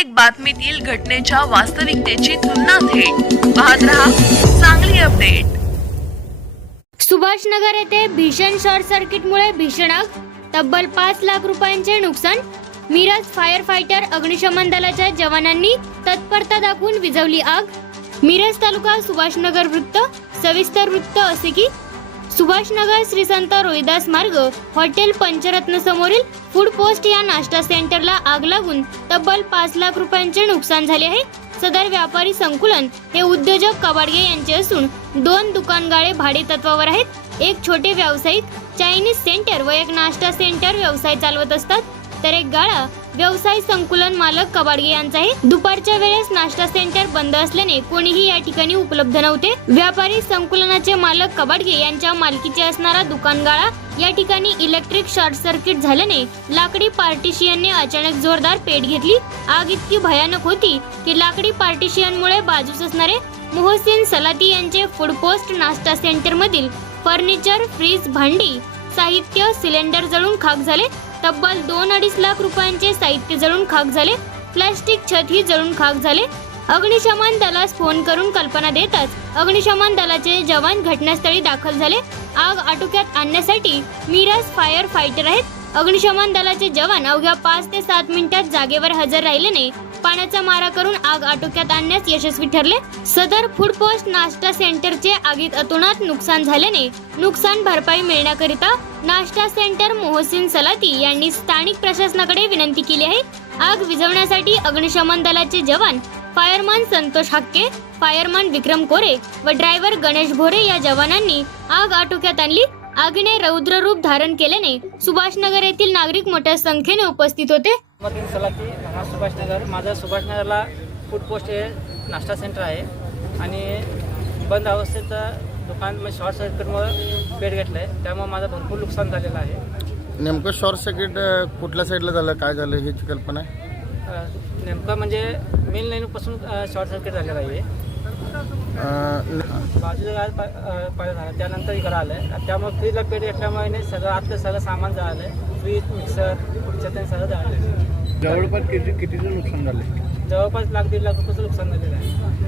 प्रत्येक बातमीतील घटनेच्या वास्तविकतेची तुलना थेट पाहत रहा चांगली अपडेट। सुभाषनगर येथे भीषण शॉर्ट सर्किटमुळे भीषण आग, तब्बल 5 लाख रुपयांचे नुकसान। मिरज फायर फायटर अग्निशमन दलाच्या जवानांनी तत्परता दाखवून विझवली आग। मिरज तालुका सुभाषनगर वृत्त। सविस्तर वृत्त असे की सुभाषनगर श्री संत रोहिदास मार्ग हॉटेल पंचरत्न समोरील फूड पोस्ट या नाश्ता सेंटरला आग लागून तब्बल 5 लाख रुपयांचे नुकसान झाले आहे। सदर व्यापारी संकुलन हे उद्योजक कबाडगे यांचे असून 2 दुकानगाळे भाडे तत्वावर आहेत। एक छोटे व्यावसायिक चायनीज सेंटर व एक नाश्ता सेंटर व्यवसाय चालवत असतात, तर एक गाळा व्यवसाय संकुलन मालक कबाडगे यांचा आहे। दुपारच्या वेळेस नाश्ता सेंटर बंद असल्याने कोणीही या ठिकाणी उपलब्ध नव्हते। व्यापारी संकुलनाचे मालक कबाडगे यांच्या मालकीचे असणारा दुकानगाळा या ठिकाणी इलेक्ट्रिक शॉर्ट सर्किट झाल्याने लाकडी पार्टिशियनने अचानक जोरदार पेट घेतली। आग इतकी भयानक होती की लाकडी पार्टिशियनमुळे बाजूस असणारे मोहसिन सलाती यांचे फूड पोस्ट नाश्ता सेंटर मधील फर्निचर, फ्रीज, भांडी, साहित्य, सिलेंडर जळून खाक झाले। तब्बल 2-2.5 लाख रुपयांचे साहित्य जळून खाक झाले। प्लास्टिक छत ही जळून खाक झाले। अग्निशमन दलास फोन करून कल्पना देताच अग्निशमन दलाचे जवान घटनास्थळी दाखल झाले। आग आटोक्यात आणण्यासाठी मिरज फायर फायटर आहेत। अग्निशमन दलाचे जवान अवघ्या 5 ते 7 मिनिटात जागेवर हजर राहिल्याने पाण्याचा मारा करून आग आटोक्यात आणण्यास यशस्वी ठरले। सदर फूड पोस्ट नाश्ता सेंटरचे आगीत अतोनात नुकसान झाल्याने नुकसान भरपाई मिळण्याकरिता नाश्ता सेंटर मोहसिन सलाती यांनी स्थानिक प्रशासनाकडे विनंती केली आहे। आग विझवण्यासाठी अग्निशमन दलाचे जवान फायरमन संतोष हक्के, फायरमन विक्रम कोरे व ड्रायव्हर गणेश भोरे या जवानांनी आग आटोक्यात आणली। आगीने रौद्र रूप धारण केल्याने सुभाषनगर येथील नागरिक मोठ्या संख्येने उपस्थित होते। सलाती सुभाषनगर, माझं सुभाषनगरला फूड पोस्ट हे नाश्ता सेंटर आहे आणि बंद अवस्थेत दुकान शॉर्ट सर्किटमुळे पेट घेतलं आहे, त्यामुळे माझं भरपूर नुकसान झालेलं आहे। नेमकं शॉर्ट सर्किट कुठल्या साईडला झालं, काय झालं ह्याची कल्पना आहे? नेमकं म्हणजे मेन लाईनपासून शॉर्ट सर्किट झालेलं आहे। बाजूला गाळ पाहिलं झालं, त्यानंतर इकडं आलं आहे, त्यामुळे फ्रीजला पेट घेतल्यामुळे सगळं आतलं सगळं सामान जळालं आहे। फ्रीज, मिक्सर, पुढच्या ते सगळं जळालं आहे। जवळपास कितीचं नुकसान झालं? जवळपास 1-1.5 लाख रुपयाचं नुकसान झालेलं आहे।